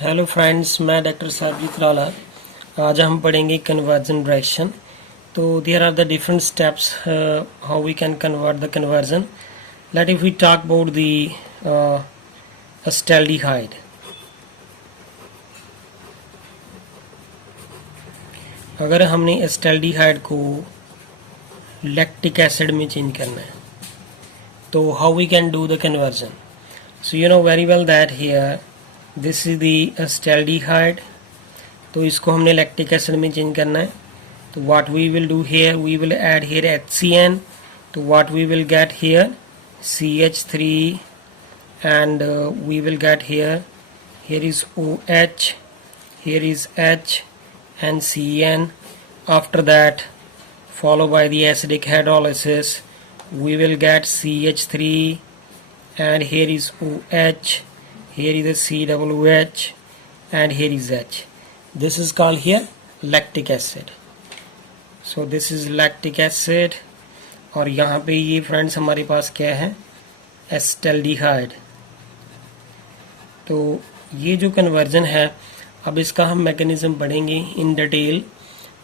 Hello friends, मैं doctor Sahabjeet Rala. आज हम पढ़ेंगे कन्वर्जन रिएक्शन। तो there are the different steps how we can convert the conversion. Let if we talk about the acetaldehyde. अगर हमने acetaldehyde को लैक्टिक एसिड में चेंज करना है तो how we can do the conversion. So you know very well that here this is the acetaldehyde. तो इसको हमने लैक्टिक एसिड में चेंज करना है। तो what we will do here, we will add here HCN। तो what we will get here CH3 and we will get here is OH, here is H and CN. After that, followed by the acidic hydrolysis, we will get CH3 and here is OH, here is a COOH and here is H. This is called here lactic acid. So this is lactic acid और यहाँ पे ये friends हमारे पास क्या है, acetaldehyde. तो ये जो कन्वर्जन है, अब इसका हम मैकेनिज्म पढ़ेंगे इन डिटेल।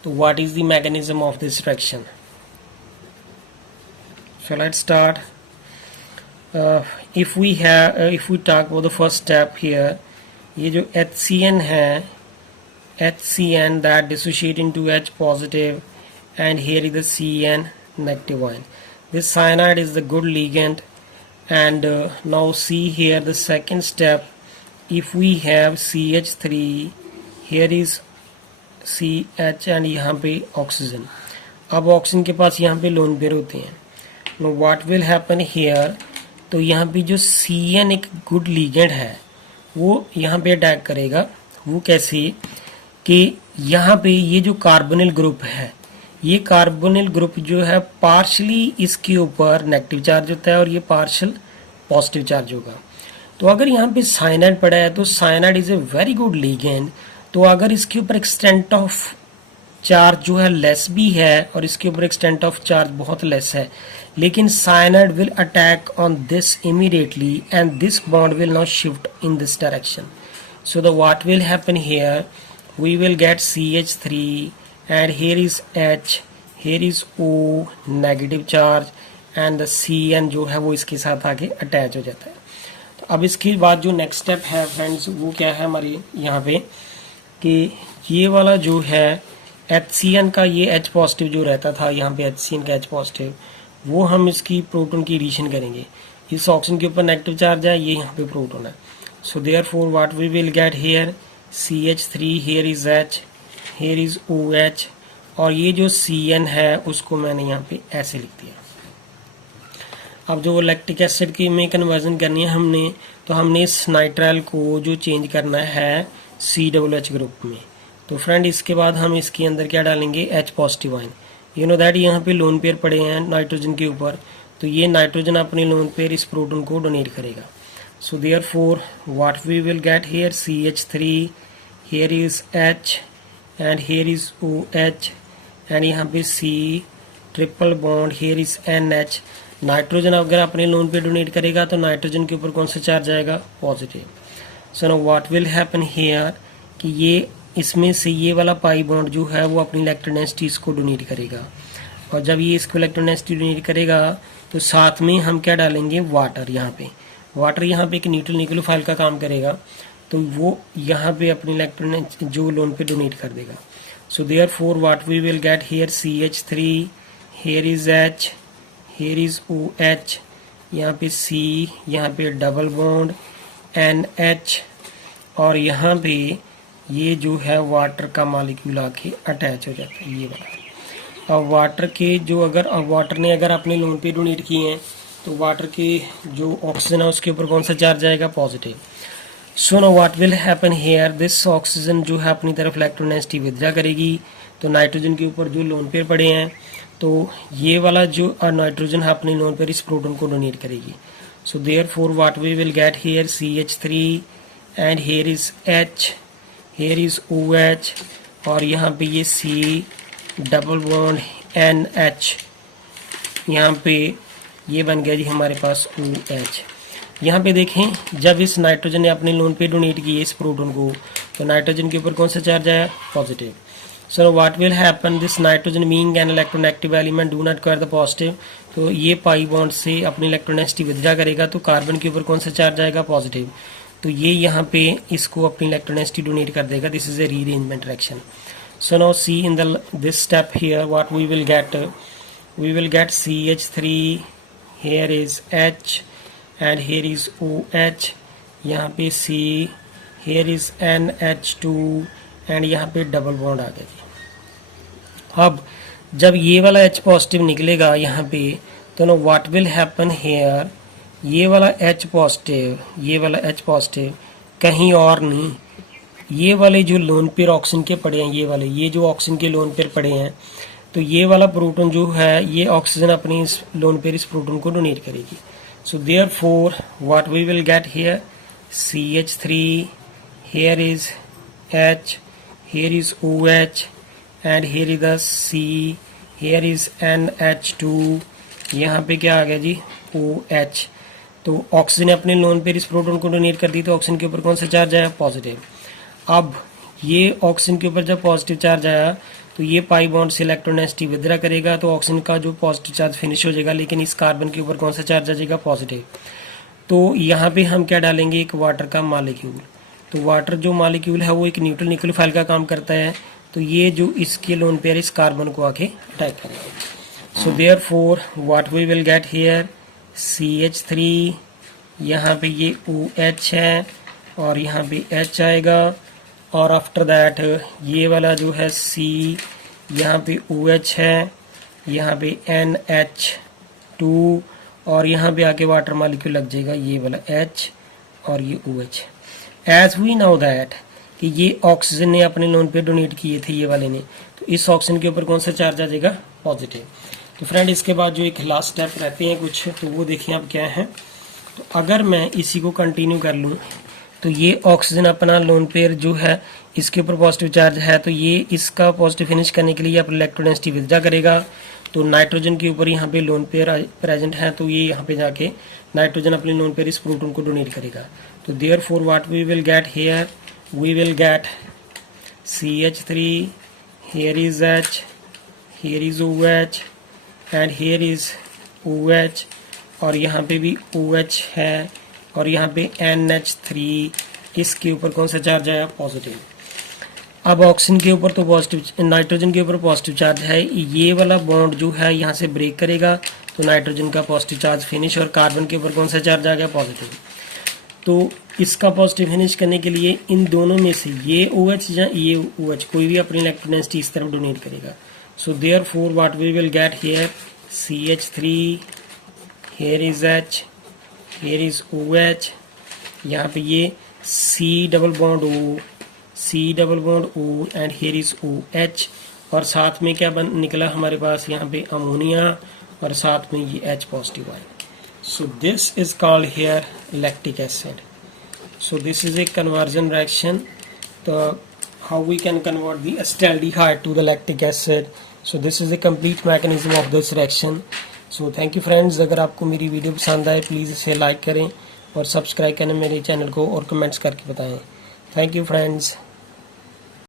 तो what is the mechanism of this reaction. So let's start. If we talk about the first step here, ये जो HCN है, HCN that dissociate into H positive and here is the CN negative ion. This cyanide is the good ligand and now see here the second step. If we have CH3, here is CH and यहाँ पे oxygen. अब oxygen के पास यहाँ पे lone pair होते हैं। Now what will happen here, तो यहाँ पे जो CN एक गुड लिगेंड है वो यहाँ पे अटैक करेगा। वो कैसे कि यहाँ पे ये जो कार्बोनिल ग्रुप है, ये कार्बोनिल ग्रुप जो है पार्शली इसके ऊपर नेगेटिव चार्ज होता है और ये पार्शल पॉजिटिव चार्ज होगा। तो अगर यहाँ पे साइनाइड पड़ा है तो cyanide is a very good ligand. तो अगर इसके ऊपर एक्सटेंट ऑफ चार्ज जो है लेस भी है और इसके ऊपर एक्सटेंट ऑफ चार्ज बहुत लेस है, लेकिन cyanide will attack on this immediately and this bond will not shift in this direction. So the what will happen here, we will get CH3 and here is H, here is O negative charge and the CN जो है वो इसके साथ आके attach हो जाता है। तो अब इसके बाद जो नेक्स्ट स्टेप है फ्रेंड्स, वो क्या है हमारे यहाँ पे कि ये वाला जो है HCN का, ये H पॉजिटिव जो रहता था यहाँ पे HCN का H पॉजिटिव, वो हम इसकी प्रोटोन की एडिशन करेंगे। इस ऑक्सीजन के ऊपर नेगेटिव चार्ज है, ये यहाँ पे प्रोटोन है। So therefore what we will get here CH3, here is H, here is OH और ये जो CN है उसको मैंने यहाँ पे ऐसे लिख दिया। अब जो लैक्टिक एसिड की में कन्वर्जन करनी है हमने, तो हमने इस नाइट्राइल को जो चेंज करना है COOH ग्रुप में। तो फ्रेंड इसके बाद हम इसके अंदर क्या डालेंगे, H positive ion. You know that यहाँ पे लोन पेयर पड़े हैं नाइट्रोजन के ऊपर, तो ये नाइट्रोजन अपने लोन पेयर इस प्रोटोन को डोनेट करेगा। So therefore what we will get here, CH3, here is H and here is OH and यहाँ पे C triple bond, here is NH। Nitrogen अगर अपने लोन पे डोनेट करेगा तो नाइट्रोजन के ऊपर कौन सा चार्ज आएगा, positive. So now what will happen here कि ये इसमें से ये वाला पाई बॉन्ड जो है वो अपनी इलेक्ट्रोनेगेटिविटीज को डोनेट करेगा और जब ये इसको इलेक्ट्रोनेगेटिविटी डोनेट करेगा तो साथ में हम क्या डालेंगे, वाटर। यहाँ पे वाटर यहाँ पे एक न्यूट्रल न्यूक्लियोफाइल का काम करेगा, तो वो यहाँ पे अपने इलेक्ट्रॉन जो लोन पे डोनेट कर देगा। So therefore what we will get here CH3, here is H, here is OH, यहाँ पे C, यहाँ पे डबल बॉन्ड NH और यहाँ पे ये जो है वाटर का मॉलिक्यूल आके अटैच हो जाता है, ये वाला। अब वाटर के जो अगर वाटर ने अगर अपने लोन पे डोनेट किए हैं तो वाटर के जो ऑक्सीजन है उसके ऊपर कौन सा चार्ज आएगा, positive. So know what will happen here, this oxygen जो है अपनी तरफ इलेक्ट्रोनेगेटिविटी विथड्रा करेगी, तो नाइट्रोजन के ऊपर जो लोन पेयर पड़े हैं तो ये वाला जो नाइट्रोजन है अपने लोन पेयर इस प्रोटोन को डोनेट करेगी। So therefore what we will get here CH3 and here is H, here is OH और यहाँ पे ये C डबल बॉन्ड NH, यहाँ पे ये बन गया जी हमारे पास OH। यहाँ पे देखें जब इस नाइट्रोजन ने अपने लोन पे डोनेट किए इस प्रोटॉन को, तो नाइट्रोजन के ऊपर कौन सा चार्ज आया, positive. So what will happen, this nitrogen being an electronegative element do not carry the positive, तो ये पाई बॉन्ड से अपनी इलेक्ट्रोनेगेटिविटी विथड्रा करेगा, तो कार्बन के ऊपर कौन सा चार्ज आएगा, पॉजिटिव। तो ये यहाँ पे इसको अपनी इलेक्ट्रोनेगेटिविटी डोनेट कर देगा। This is a rearrangement reaction. So now see in this step here what we will get CH3, here is H and here is OH, यहाँ पे C, here is NH2 and यहाँ पे double bond आ गया जी। अब जब ये वाला H positive निकलेगा यहाँ पे, तो ना व्हाट विल हैपन हेयर, ये वाला H पॉजिटिव कहीं और नहीं, ये वाले जो लोन पेयर ऑक्सीजन के पड़े हैं, ये जो ऑक्सीजन के लोन पेयर पड़े हैं, तो ये वाला प्रोटॉन जो है ये ऑक्सीजन अपनी इस लोन पेयर इस प्रोटॉन को डोनेट करेगी। So therefore what we will get here, CH3, here is H, here is OH and here is the C, here is NH2, यहाँ पे क्या आ गया जी, OH। तो ऑक्सीजन ने अपने लोन पेयर इस प्रोटॉन को डोनेट कर दी, तो ऑक्सीजन के ऊपर कौन सा चार्ज आया, पॉजिटिव। अब ये ऑक्सीजन के ऊपर जब पॉजिटिव चार्ज आया, तो ये पाई बॉन्ड से इलेक्ट्रोनेगेटिव विथड्रा करेगा, तो ऑक्सीजन का जो पॉजिटिव चार्ज फिनिश हो जाएगा, लेकिन इस कार्बन के ऊपर कौन सा चार्ज आ जाएगा, पॉजिटिव। तो यहाँ पे हम क्या डालेंगे, एक वाटर का मॉलिक्यूल। तो वाटर जो मॉलिक्यूल है वो एक न्यूट्रल न्यूक्लियोफाइल का काम करता है, तो ये जो इसके लोन पेयर इस कार्बन को आके अटैक करेगा। So therefore what we will get here, CH3, यहाँ पे ये OH है और यहाँ पे H आएगा, और आफ्टर दैट ये वाला जो है C, यहाँ पे OH है, यहाँ पे NH2 और यहाँ पे आके वाटर मॉलिक्यूल लग जाएगा, ये वाला H और ये OH। As we know that कि ये ऑक्सीजन ने अपने लोन पे डोनेट किए थे ये वाले ने, तो इस ऑक्सीजन के ऊपर कौन सा चार्ज आ जाएगा, पॉजिटिव। तो फ्रेंड इसके बाद जो एक लास्ट स्टेप रहते हैं कुछ, तो वो देखिए अब क्या है। तो अगर मैं इसी को कंटिन्यू कर लूँ, तो ये ऑक्सीजन अपना लोन पेयर जो है इसके ऊपर पॉजिटिव चार्ज है, तो ये इसका पॉजिटिव फिनिश करने के लिए अपनी इलेक्ट्रोनेगेटिविटी विथड्रा करेगा, तो नाइट्रोजन के ऊपर यहाँ पे लोन पेयर प्रेजेंट है, तो ये यहाँ पे जाके नाइट्रोजन अपने लोन पेयर इस प्रोटॉन को डोनेट करेगा। तो therefore what we will get here, we will get CH3, here is H, here is OH and here is OH, और यहाँ पे भी OH है और यहाँ पे NH3, इसके ऊपर कौन सा चार्ज आया, पॉजिटिव। अब ऑक्सीजन के ऊपर तो पॉजिटिव, नाइट्रोजन के ऊपर पॉजिटिव चार्ज है, ये वाला बॉन्ड जो है यहाँ से ब्रेक करेगा, तो नाइट्रोजन का पॉजिटिव चार्ज फिनिश, और कार्बन के ऊपर कौन सा चार्ज आ गया, पॉजिटिव। तो इसका पॉजिटिव फिनिश करने के लिए इन दोनों में से ये OH या ये OH कोई भी अपनी इलेक्ट्रोनेगेटिविटी इस तरफ डोनेट करेगा। So therefore what we will get here, CH3, here is H, here is OH, यहाँ पे ये C double bond O and here is OH, और साथ में क्या निकला हमारे पास यहाँ पे अमोनिया, और साथ में ये H पॉजिटिव आया। So this is called here lactic acid. So this is a conversion reaction. How we can convert the acetaldehyde to the lactic acid. So this is the complete mechanism of this reaction. So thank you friends. अगर आपको मेरी video पसंद आए please इसे like करें और subscribe करें मेरे चैनल को, और कमेंट्स करके बताएं। Thank you friends.